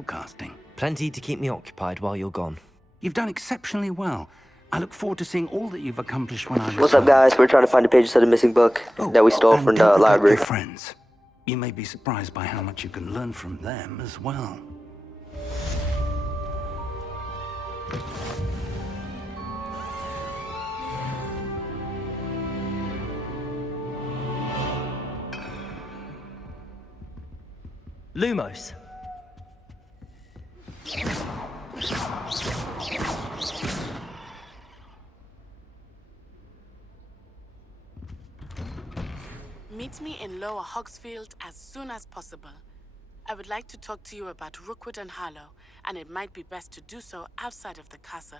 casting. Plenty to keep me occupied while you're gone. You've done exceptionally well. I look forward to seeing all that you've accomplished when I return. What's up, guys? We're trying to find the pages of the missing book that we stole from the library. Your friends. You may be surprised by how much you can learn from them as well. Lumos. Meet me in Lower Hogsfield as soon as possible. I would like to talk to you about Rookwood and Harlow, and it might be best to do so outside of the castle.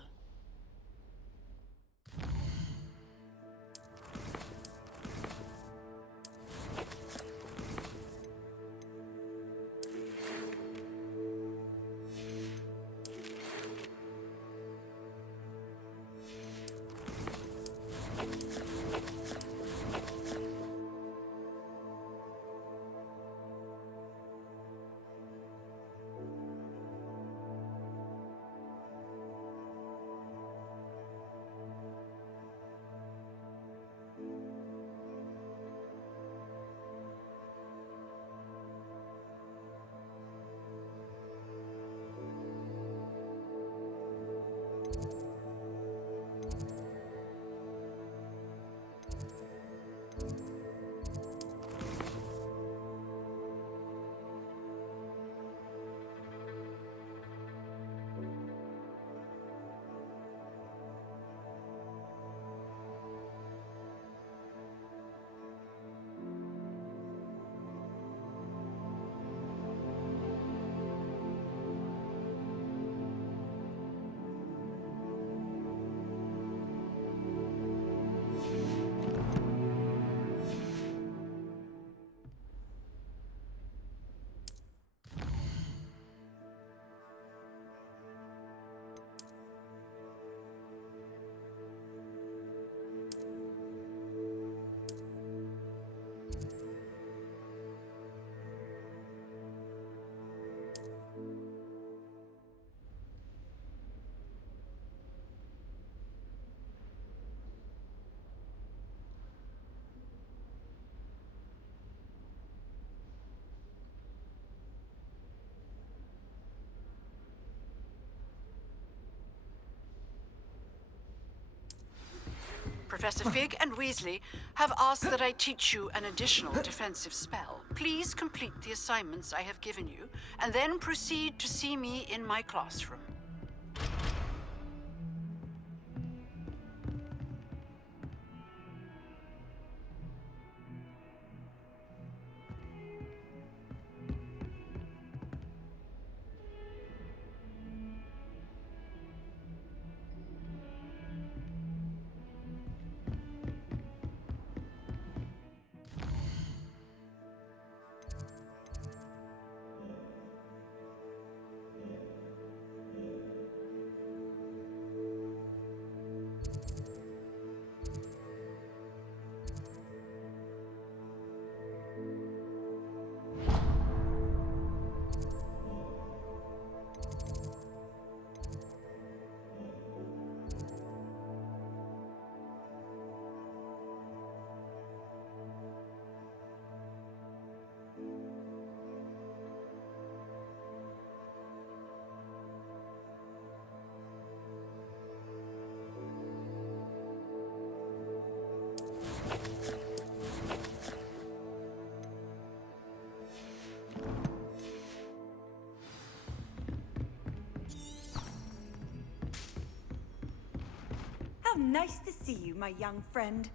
Professor Fig and Weasley have asked that I teach you an additional defensive spell. Please complete the assignments I have given you, and then proceed to see me in my classroom. How nice to see you, my young friend.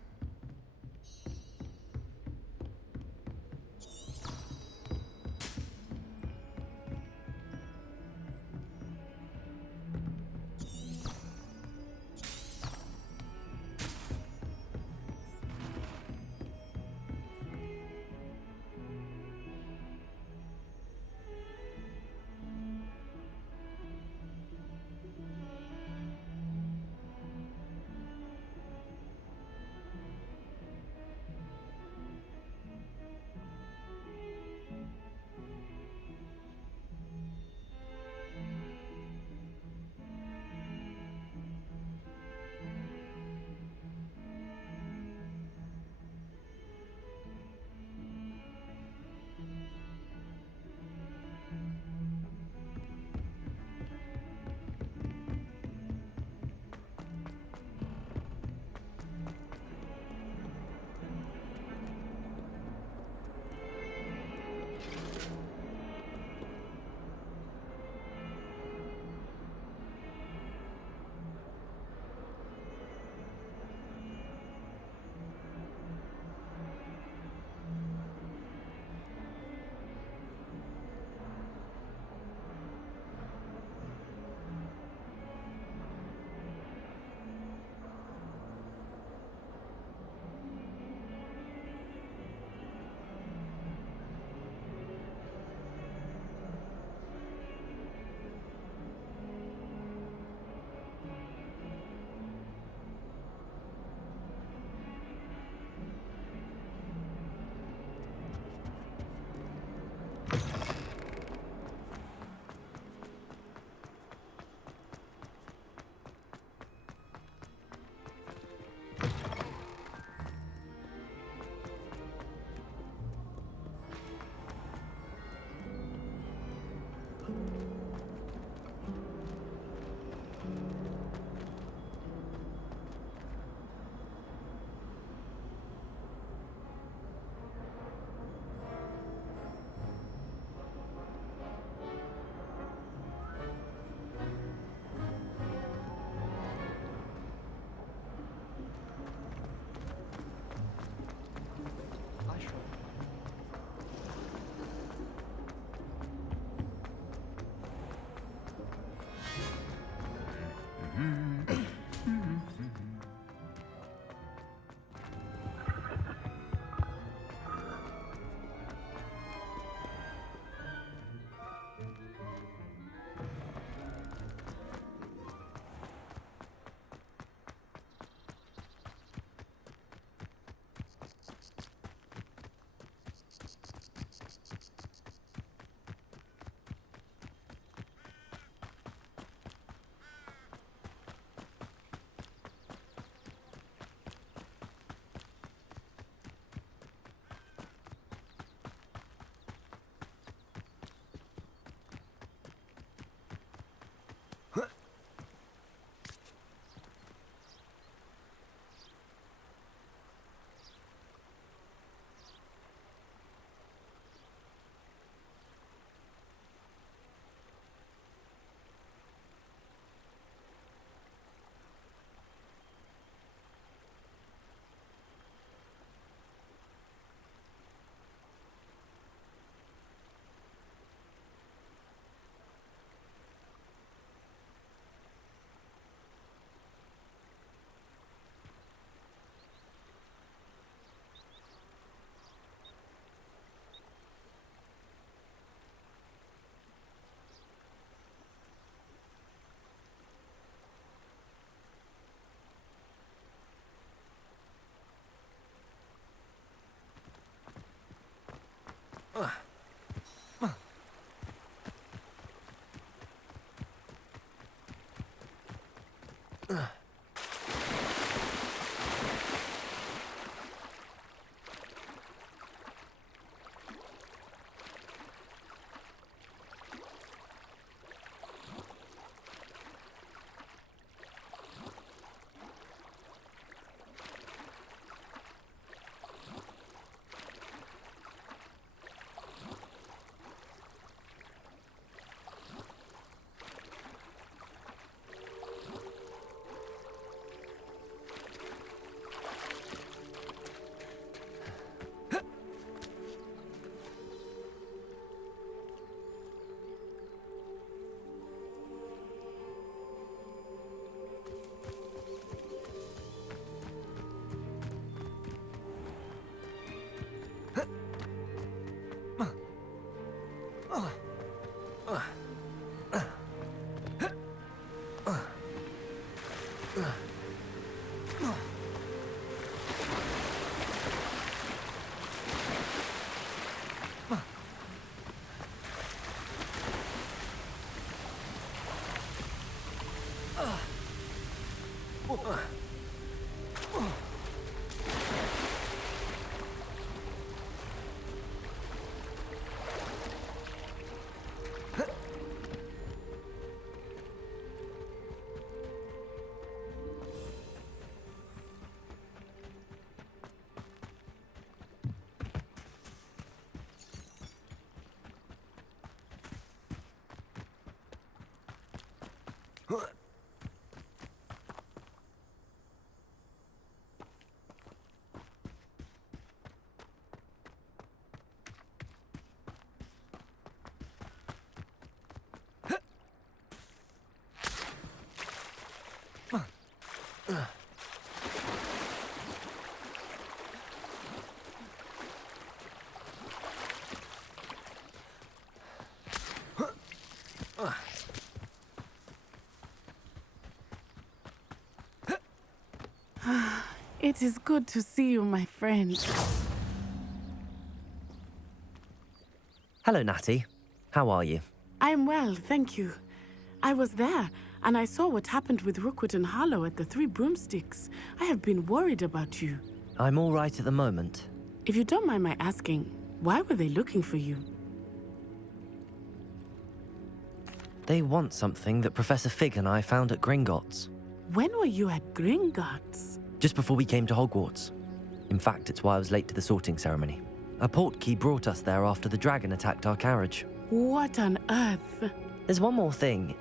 It is good to see you, my friend. Hello, Natty. How are you? I'm well, thank you. I was there, and I saw what happened with Rookwood and Harlow at the Three Broomsticks. I have been worried about you. I'm all right at the moment. If you don't mind my asking, why were they looking for you? They want something that Professor Fig and I found at Gringotts. When were you at Gringotts? Just before we came to Hogwarts. In fact, it's why I was late to the sorting ceremony. A portkey brought us there after the dragon attacked our carriage. What on earth? There's one more thing.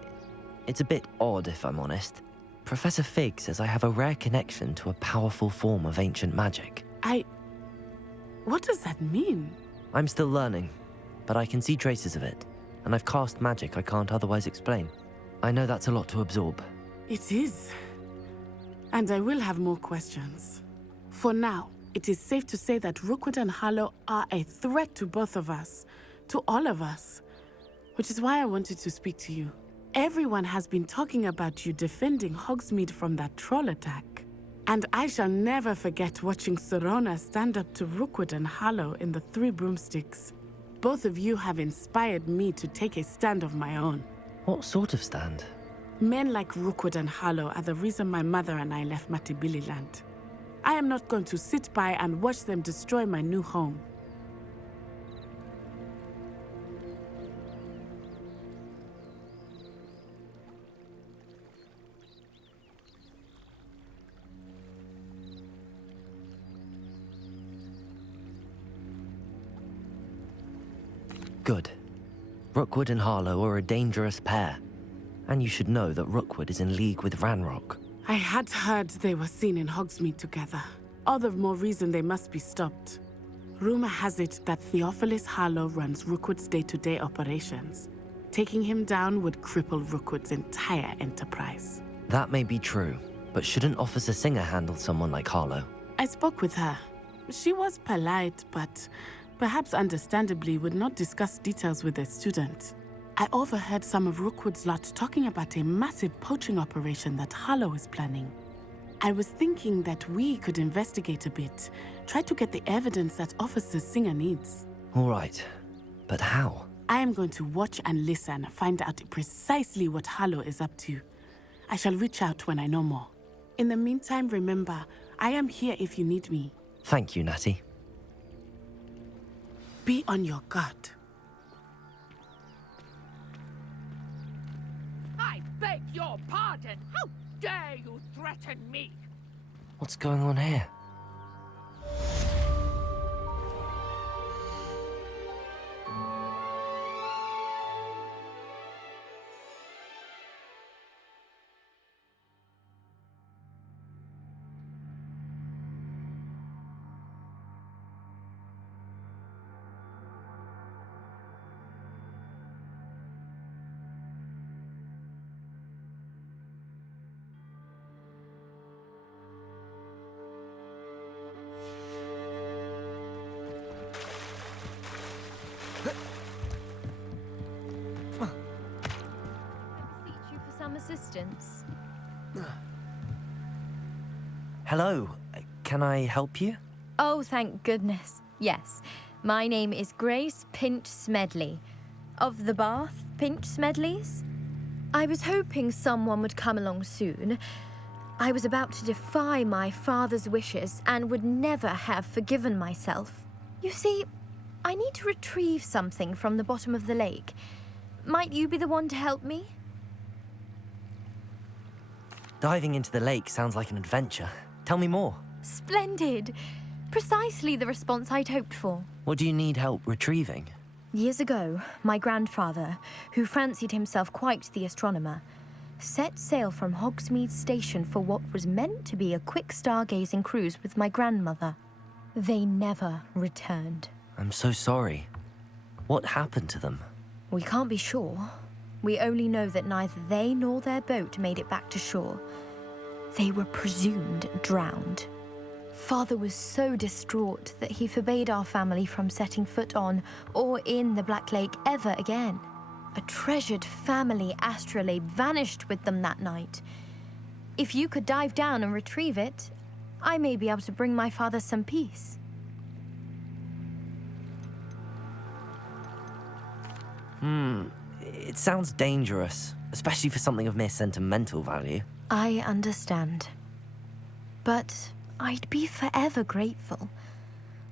It's a bit odd, if I'm honest. Professor Fig says I have a rare connection to a powerful form of ancient magic. What does that mean? I'm still learning, but I can see traces of it, and I've cast magic I can't otherwise explain. I know that's a lot to absorb. It is. And I will have more questions. For now, it is safe to say that Rookwood and Harlow are a threat to both of us, to all of us, which is why I wanted to speak to you. Everyone has been talking about you defending Hogsmeade from that troll attack. And I shall never forget watching Serona stand up to Rookwood and Harlow in the Three Broomsticks. Both of you have inspired me to take a stand of my own. What sort of stand? Men like Rookwood and Harlow are the reason my mother and I left Matibili Land. I am not going to sit by and watch them destroy my new home. Good. Rookwood and Harlow are a dangerous pair. And you should know that Rookwood is in league with Ranrock. I had heard they were seen in Hogsmeade together. All the more reason they must be stopped. Rumor has it that Theophilus Harlow runs Rookwood's day-to-day operations. Taking him down would cripple Rookwood's entire enterprise. That may be true, but shouldn't Officer Singer handle someone like Harlow? I spoke with her. She was polite, but perhaps understandably would not discuss details with a student. I overheard some of Rookwood's lot talking about a massive poaching operation that Harlow is planning. I was thinking that we could investigate a bit, try to get the evidence that Officer Singer needs. All right, but how? I am going to watch and listen, find out precisely what Harlow is up to. I shall reach out when I know more. In the meantime, remember, I am here if you need me. Thank you, Natty. Be on your guard. I beg your pardon. How dare you threaten me? What's going on here? Beseech you for some assistance. Hello, can I help you? Oh, thank goodness. Yes. My name is Grace Pinch Smedley. Of the Bath Pinch Smedleys? I was hoping someone would come along soon. I was about to defy my father's wishes and would never have forgiven myself. You see, I need to retrieve something from the bottom of the lake. Might you be the one to help me? Diving into the lake sounds like an adventure. Tell me more. Splendid! Precisely the response I'd hoped for. What do you need help retrieving? Years ago, my grandfather, who fancied himself quite the astronomer, set sail from Hogsmeade Station for what was meant to be a quick stargazing cruise with my grandmother. They never returned. I'm so sorry. What happened to them? We can't be sure. We only know that neither they nor their boat made it back to shore. They were presumed drowned. Father was so distraught that he forbade our family from setting foot on or in the Black Lake ever again. A treasured family astrolabe vanished with them that night. If you could dive down and retrieve it, I may be able to bring my father some peace. It sounds dangerous, especially for something of mere sentimental value. I understand. But I'd be forever grateful.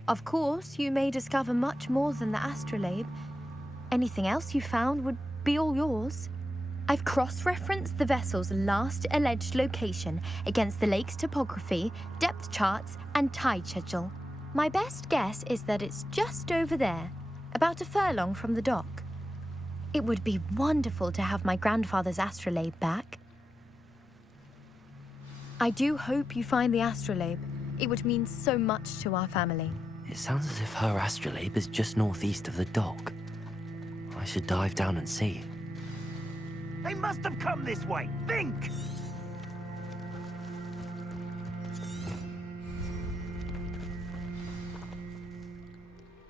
Of course, you may discover much more than the astrolabe. Anything else you found would be all yours. I've cross-referenced the vessel's last alleged location against the lake's topography, depth charts, and tide schedule. My best guess is that it's just over there, about a furlong from the dock. It would be wonderful to have my grandfather's astrolabe back. I do hope you find the astrolabe. It would mean so much to our family. It sounds as if her astrolabe is just northeast of the dock. I should dive down and see. They must have come this way. Think!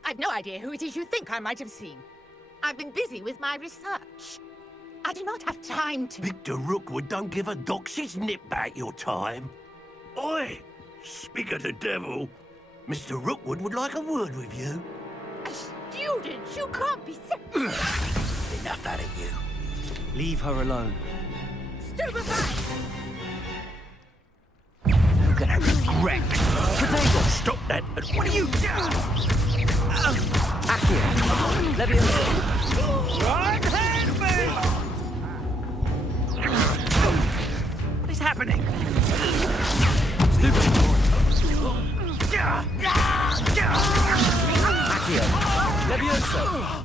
I've no idea who it is you think I might have seen. I've been busy with my research. I do not have time to... Victor Rookwood don't give a doxy's nip back your time. Oi! Speak of the devil. Mr. Rookwood would like a word with you. A student? You can't be serious. Enough out of you. Leave her alone. Stupefy! You're gonna regret. Potato! Stop that! What are you doing? Accio! Leviosa! Right hand me! What is happening? Accio! Leviosa!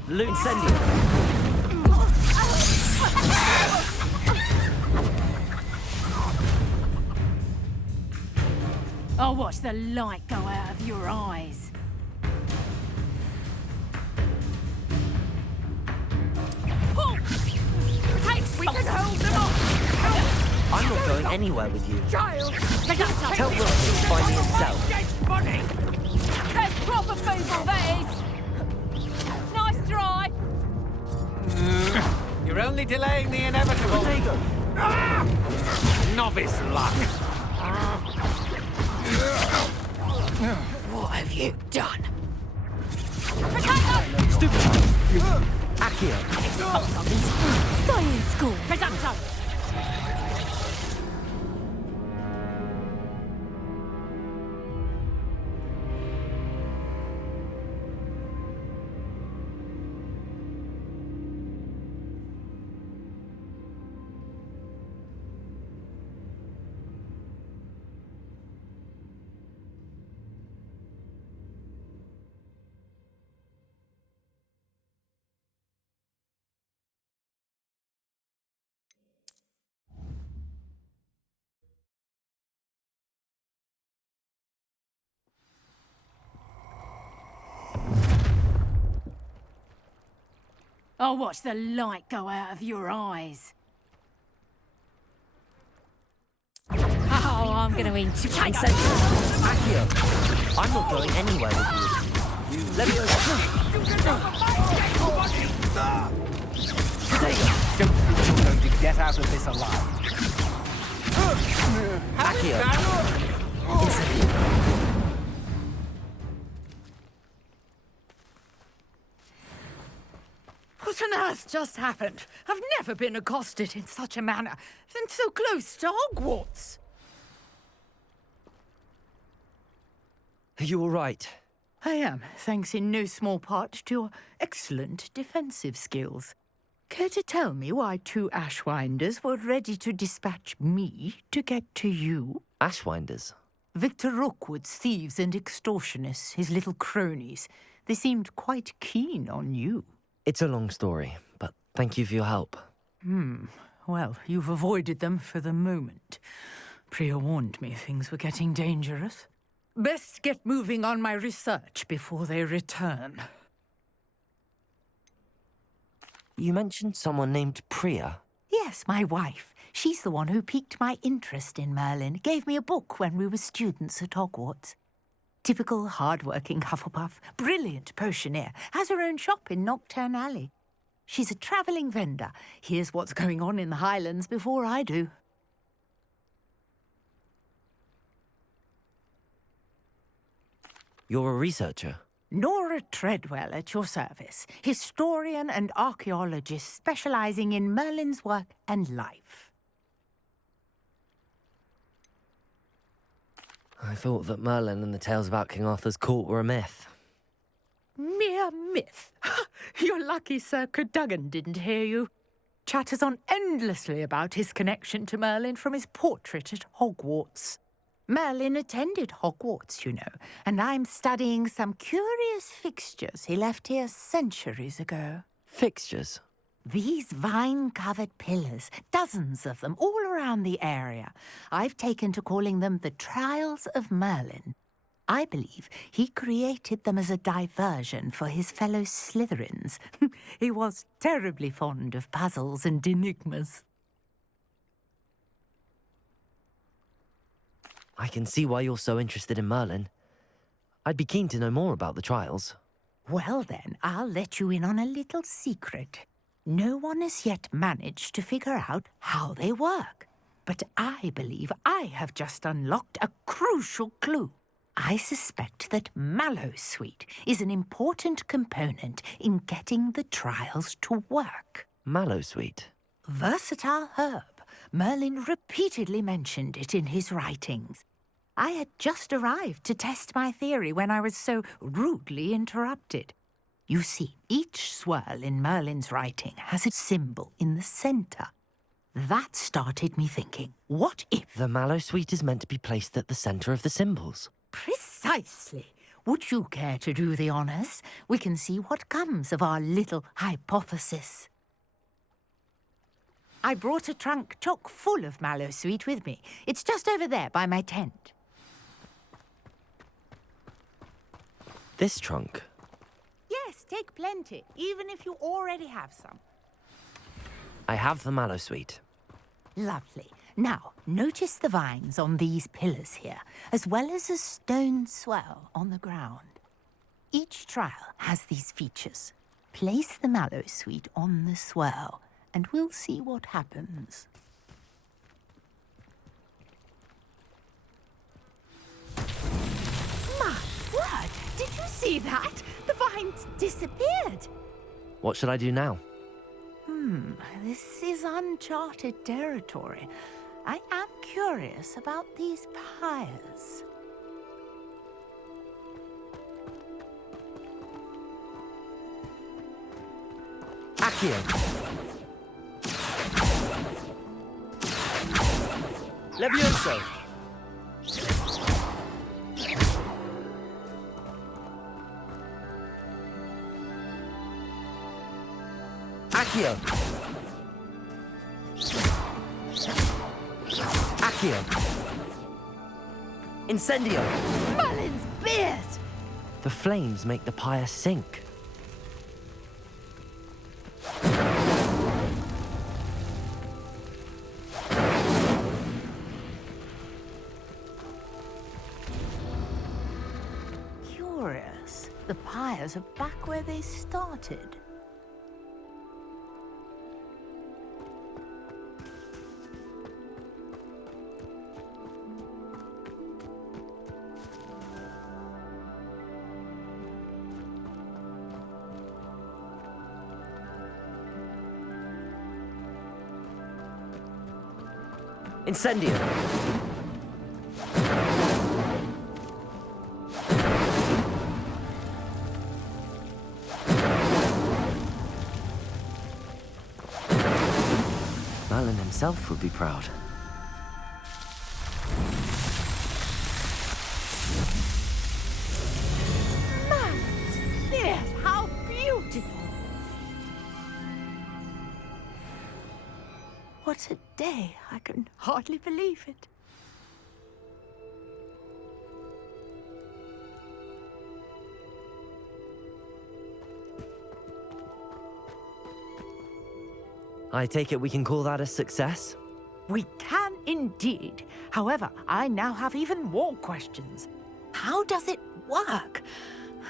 Incendio! I'll watch the light go out of your eyes. We can hold them off! I'm not going anywhere with you. Child! Tell Wilson to find me himself. Dead body! There's proper people, that is. Nice try. You're only delaying the inevitable. Novice luck. What have you done? Accio! Stay in school. Presento! I'll watch the light go out of your eyes. Oh, I'm gonna eat you. Accio, I'm not going anywhere with you. Leviosa! Don't think you're going to get out of this alive. Accio! Incendio! What on earth just happened? I've never been accosted in such a manner, and so close to Hogwarts. Are you all right? I am, thanks in no small part to your excellent defensive skills. Care to tell me why 2 Ashwinders were ready to dispatch me to get to you? Ashwinders? Victor Rookwood's thieves and extortionists, his little cronies. They seemed quite keen on you. It's a long story, but thank you for your help. Well, you've avoided them for the moment. Priya warned me things were getting dangerous. Best get moving on my research before they return. You mentioned someone named Priya. Yes, my wife. She's the one who piqued my interest in Merlin. Gave me a book when we were students at Hogwarts. Typical hard-working Hufflepuff, brilliant potioneer, has her own shop in Knockturn Alley. She's a travelling vendor. Hears what's going on in the Highlands before I do. You're a researcher? Nora Treadwell at your service, historian and archaeologist specialising in Merlin's work and life. I thought that Merlin and the tales about King Arthur's court were a myth. Mere myth. You're lucky Sir Cadogan didn't hear you. Chatters on endlessly about his connection to Merlin from his portrait at Hogwarts. Merlin attended Hogwarts, you know, and I'm studying some curious fixtures he left here centuries ago. Fixtures? These vine-covered pillars, dozens of them, all around the area. I've taken to calling them the Trials of Merlin. I believe he created them as a diversion for his fellow Slytherins. He was terribly fond of puzzles and enigmas. I can see why you're so interested in Merlin. I'd be keen to know more about the trials. Well then, I'll let you in on a little secret. No one has yet managed to figure out how they work. But I believe I have just unlocked a crucial clue. I suspect that Mallowsweet is an important component in getting the trials to work. Mallowsweet? Versatile herb. Merlin repeatedly mentioned it in his writings. I had just arrived to test my theory when I was so rudely interrupted. You see, each swirl in Merlin's writing has a symbol in the centre. That started me thinking, what if... The Mallowsweet is meant to be placed at the centre of the symbols. Precisely. Would you care to do the honours? We can see what comes of our little hypothesis. I brought a trunk chock full of Mallowsweet with me. It's just over there by my tent. This trunk? Yes, take plenty, even if you already have some. I have the Mallowsweet. Lovely. Now, notice the vines on these pillars here, as well as a stone swell on the ground. Each trial has these features. Place the Mallowsweet on the swell, and we'll see what happens. My word! Did you see that? The vines disappeared. What should I do now? This is uncharted territory. I am curious about these pyres. Accio! Levioso! Accio! Accio! Incendio! Merlin's beard! The flames make the pyre sink. the pyres are back where they started. Incendio! Merlin himself would be proud. Matt! Yes, how beautiful! What a day! I can hardly believe it. I take it we can call that a success? We can indeed. However, I now have even more questions. How does it work?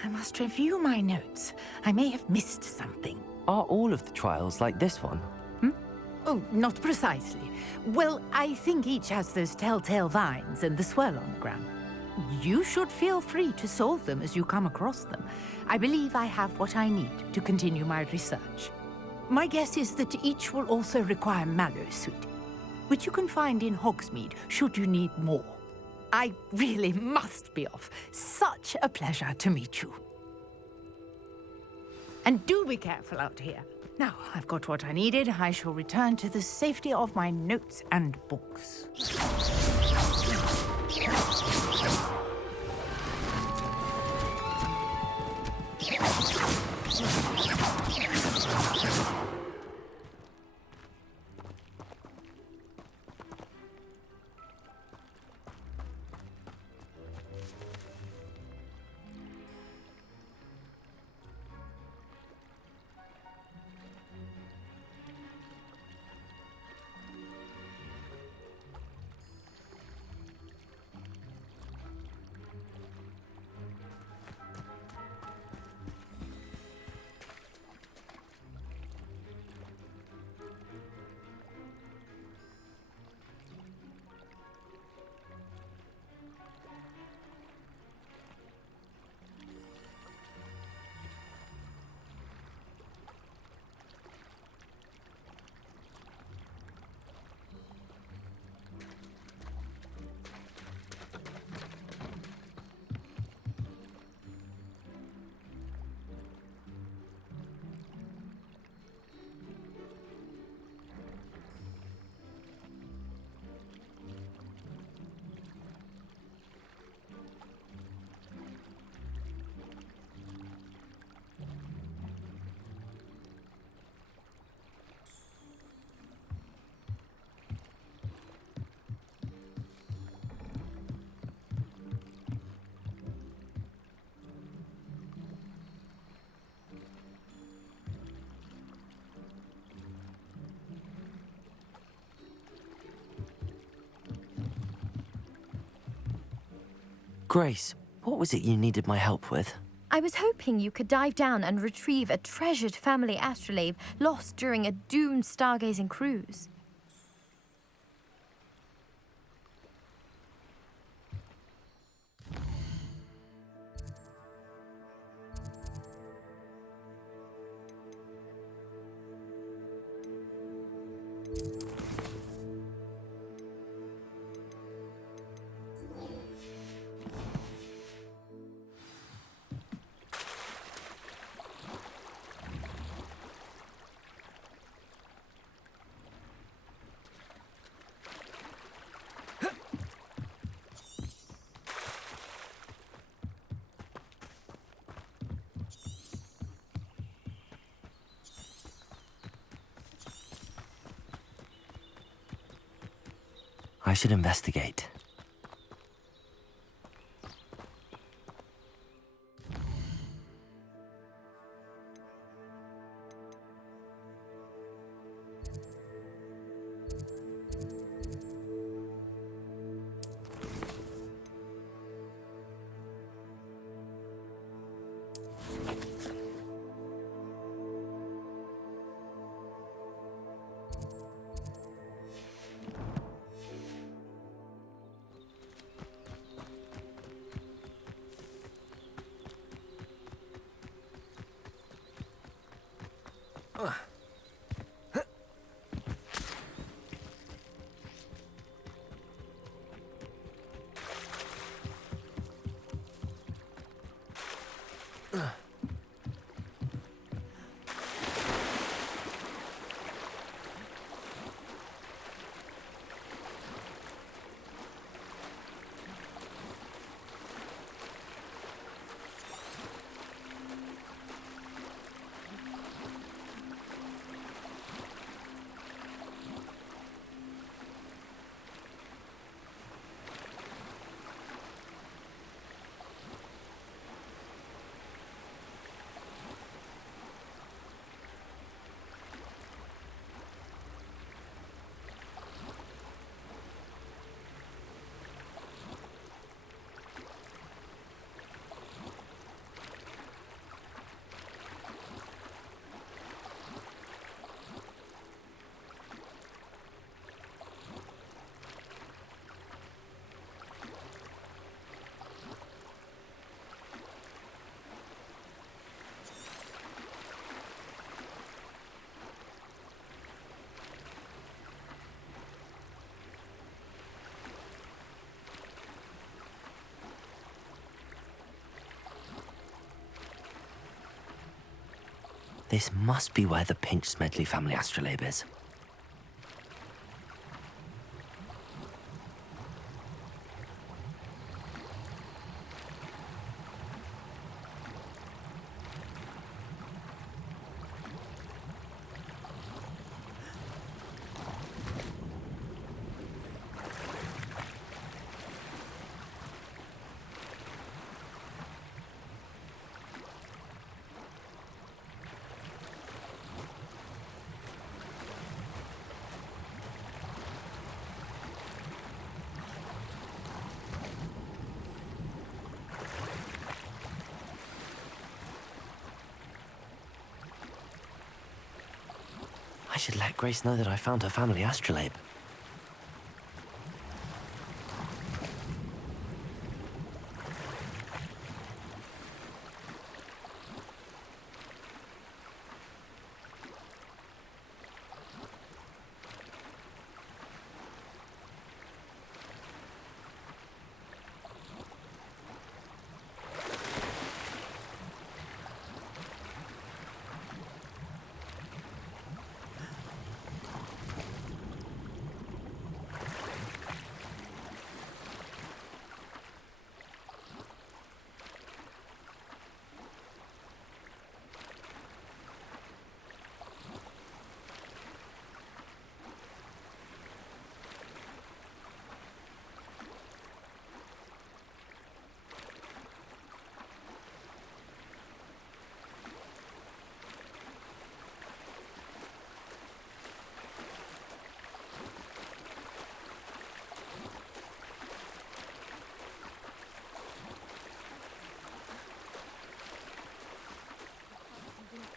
I must review my notes. I may have missed something. Are all of the trials like this one? Oh, not precisely. Well, I think each has those telltale vines and the swirl on the ground. You should feel free to solve them as you come across them. I believe I have what I need to continue my research. My guess is that each will also require Mallowsweet, which you can find in Hogsmeade should you need more. I really must be off. Such a pleasure to meet you. And do be careful out here. Now, I've got what I needed. I shall return to the safety of my notes and books. Grace, what was it you needed my help with? I was hoping you could dive down and retrieve a treasured family astrolabe lost during a doomed stargazing cruise. I should investigate. This must be where the Pinch Smedley family astrolabe is. I should let Grace know that I found her family astrolabe.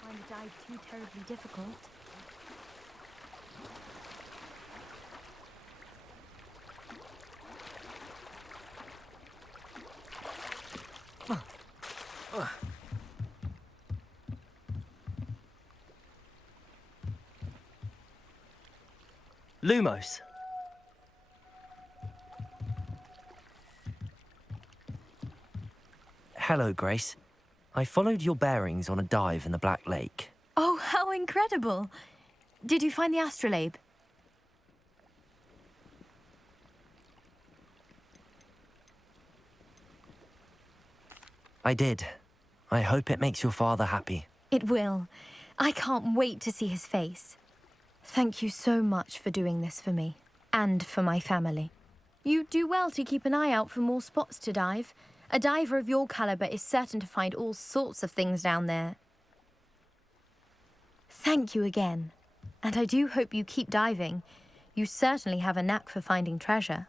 Find the dive too terribly difficult. Lumos. Hello, Grace. I followed your bearings on a dive in the Black Lake. Oh, how incredible! Did you find the astrolabe? I did. I hope it makes your father happy. It will. I can't wait to see his face. Thank you so much for doing this for me, and for my family. You do well to keep an eye out for more spots to dive. A diver of your caliber is certain to find all sorts of things down there. Thank you again. And I do hope you keep diving. You certainly have a knack for finding treasure.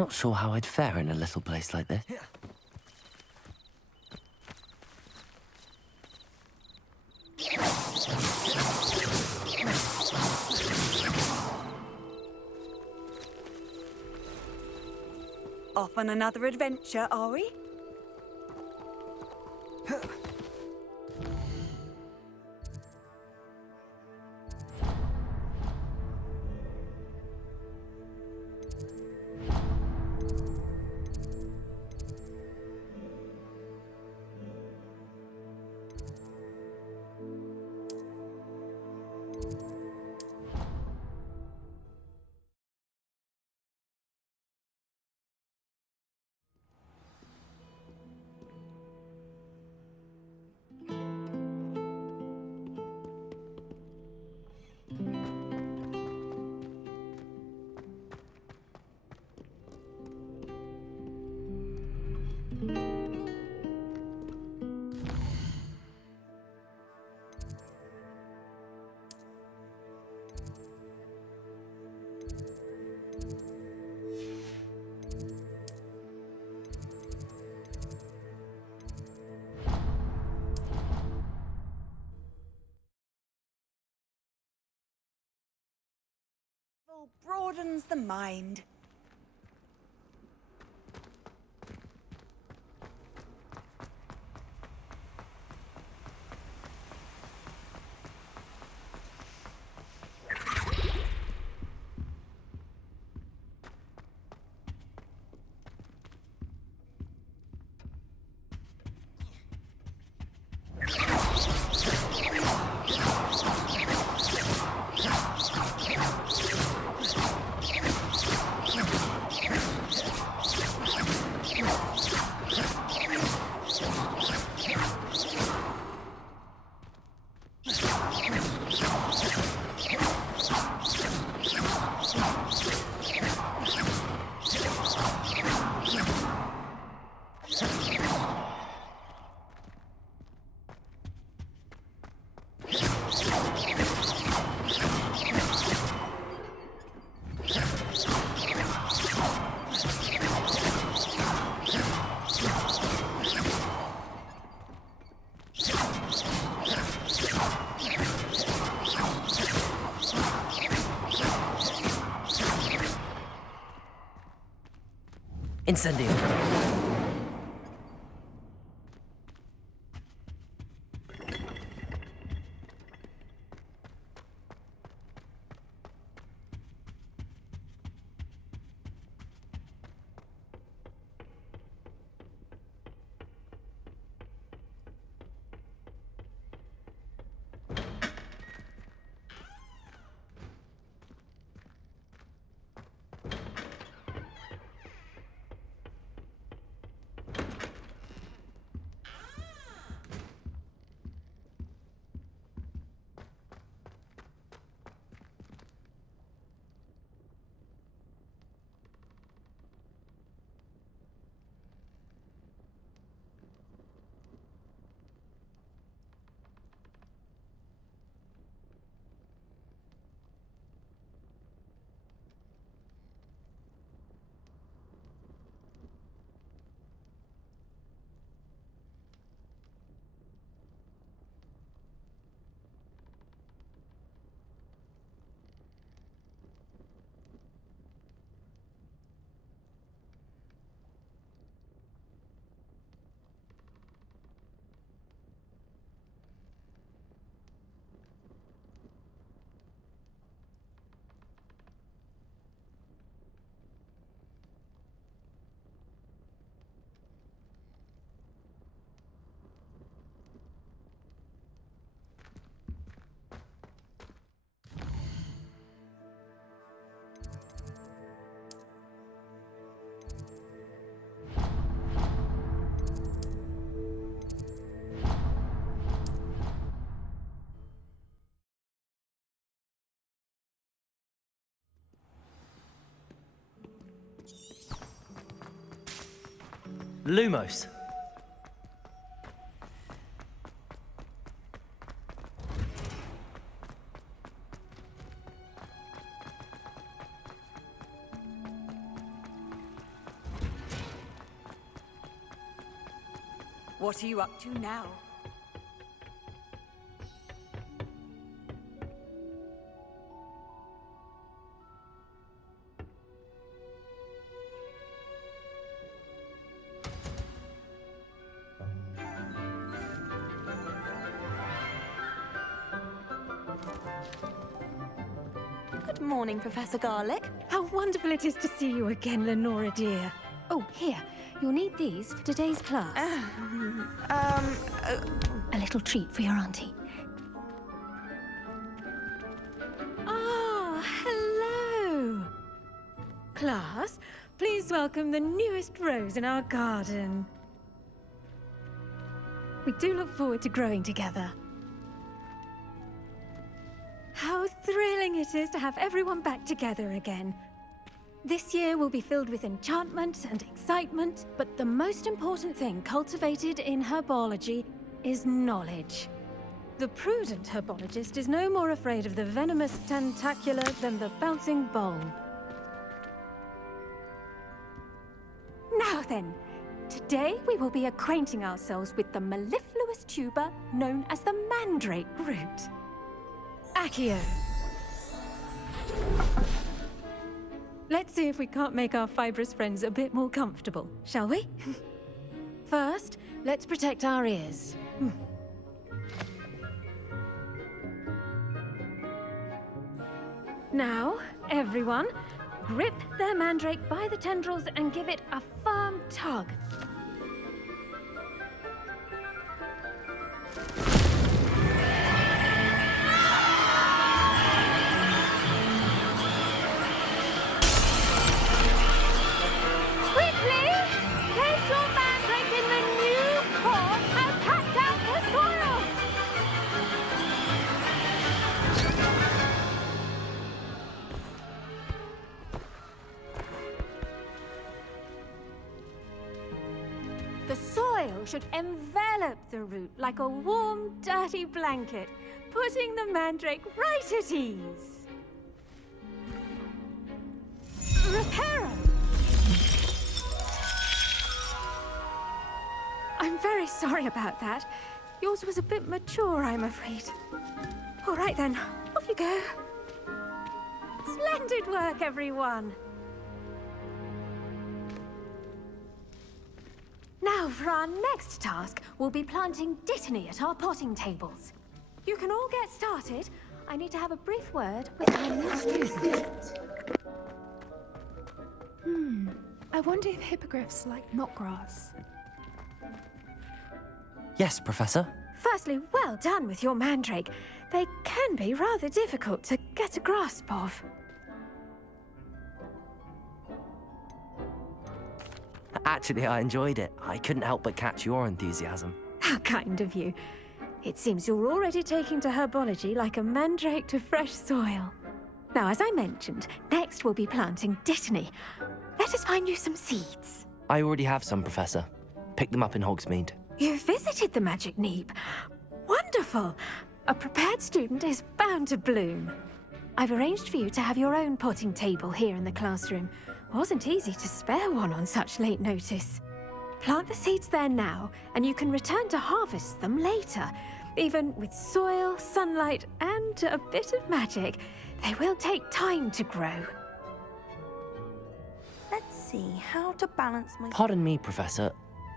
Not sure how I'd fare in a little place like this. Off on another adventure, are we? Broadens the mind. Incendio. Lumos. What are you up to now? Good morning, Professor Garlick. How wonderful it is to see you again, Lenora dear. Oh, here. You'll need these for today's class. A little treat for your auntie. Ah, hello. Class, please welcome the newest rose in our garden. We do look forward to growing together. How thrilling it is to have everyone back together again. This year will be filled with enchantment and excitement, but the most important thing cultivated in herbology is knowledge. The prudent herbologist is no more afraid of the venomous tentacula than the bouncing bulb. Now then, today we will be acquainting ourselves with the mellifluous tuber known as the mandrake root. Accio. Let's see if we can't make our fibrous friends a bit more comfortable, shall we? First, let's protect our ears. Now, everyone, grip their mandrake by the tendrils and give it a firm tug. The soil should envelop the root like a warm, dirty blanket, putting the mandrake right at ease. Reparo! I'm very sorry about that. Yours was a bit mature, I'm afraid. All right then, off you go. Splendid work, everyone. Now, for our next task, we'll be planting dittany at our potting tables. You can all get started. I need to have a brief word with our new student. I wonder if hippogriffs like knotgrass. Yes, Professor. Firstly, well done with your mandrake. They can be rather difficult to get a grasp of. Actually, I enjoyed it. I couldn't help but catch your enthusiasm. How kind of you. It seems you're already taking to herbology like a mandrake to fresh soil. Now, as I mentioned, next we'll be planting dittany. Let us find you some seeds. I already have some, Professor. Picked them up in Hogsmeade. You visited the Magic Neep. Wonderful! A prepared student is bound to bloom. I've arranged for you to have your own potting table here in the classroom. Wasn't easy to spare one on such late notice. Plant the seeds there now, and you can return to harvest them later. Even with soil, sunlight, and a bit of magic, they will take time to grow. Let's see how to balance my... Pardon me, Professor.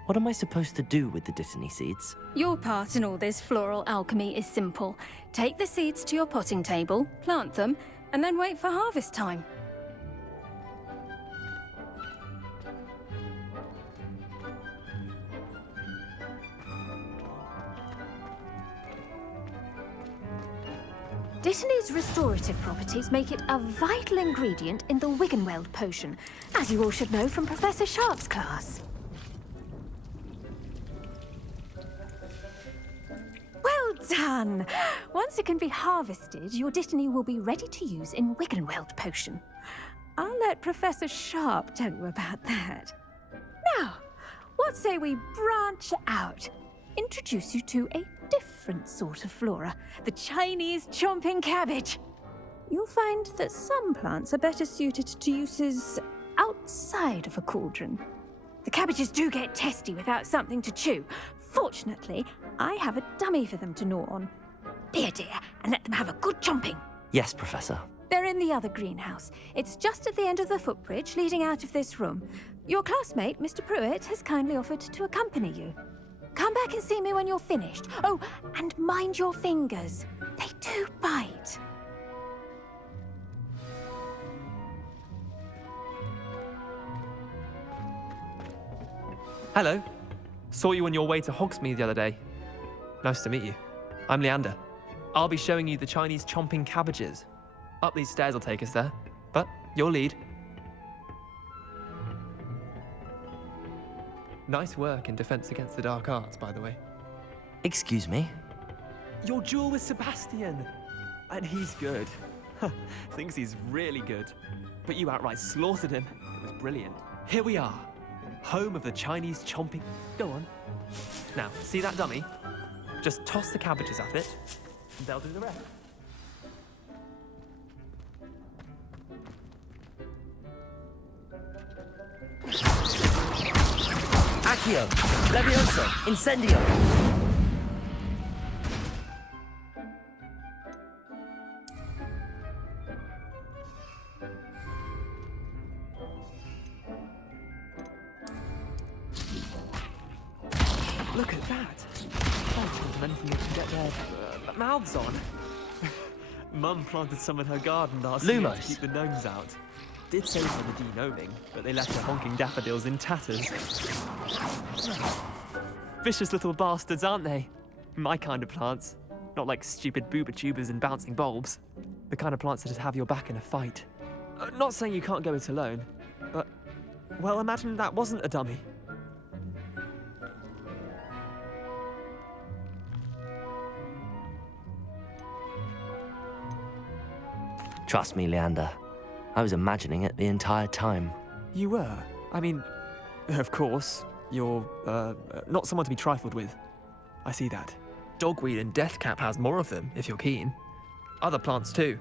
What am I supposed to do with the dittany seeds? Your part in all this floral alchemy is simple. Take the seeds to your potting table, plant them, and then wait for harvest time. Dittany's restorative properties make it a vital ingredient in the Wiggenweld potion, as you all should know from Professor Sharp's class. Well done! Once it can be harvested, your dittany will be ready to use in Wiggenweld potion. I'll let Professor Sharp tell you about that. Now, what say we branch out? Introduce you to a different sort of flora, the Chinese chomping cabbage. You'll find that some plants are better suited to uses outside of a cauldron. The cabbages do get testy without something to chew. Fortunately, I have a dummy for them to gnaw on. Be a dear and let them have a good chomping. Yes, Professor. They're in the other greenhouse. It's just at the end of the footbridge leading out of this room. Your classmate, Mr. Pruitt, has kindly offered to accompany you. Come back and see me when you're finished. Oh, and mind your fingers. They do bite. Hello. Saw you on your way to Hogsmeade the other day. Nice to meet you. I'm Leander. I'll be showing you the Chinese chomping cabbages. Up these stairs will take us there, but you'll lead. Nice work in Defense Against the Dark Arts, by the way. Excuse me? Your duel with Sebastian! And he's good. Thinks he's really good. But you outright slaughtered him. It was brilliant. Here we are. Home of the Chinese chomping... Go on. Now, see that dummy? Just toss the cabbages at it, and they'll do the rest. Accio! Levioso! Incendio! Look at that! I've told them anything they can get their mouths on. Mum planted some in her garden last year to keep the gnomes out. Did save for the de-gnoming, but they left the honking daffodils in tatters. Vicious little bastards, aren't they? My kind of plants. Not like stupid booba tubers and bouncing bulbs. The kind of plants that just have your back in a fight. Not saying you can't go it alone, but... Well, imagine that wasn't a dummy. Trust me, Leander. I was imagining it the entire time. You were? I mean, of course, you're, not someone to be trifled with. I see that. Dogweed and deathcap has more of them, if you're keen. Other plants too.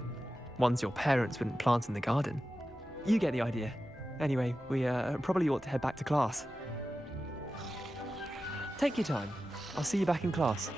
Ones your parents wouldn't plant in the garden. You get the idea. Anyway, we, probably ought to head back to class. Take your time. I'll see you back in class.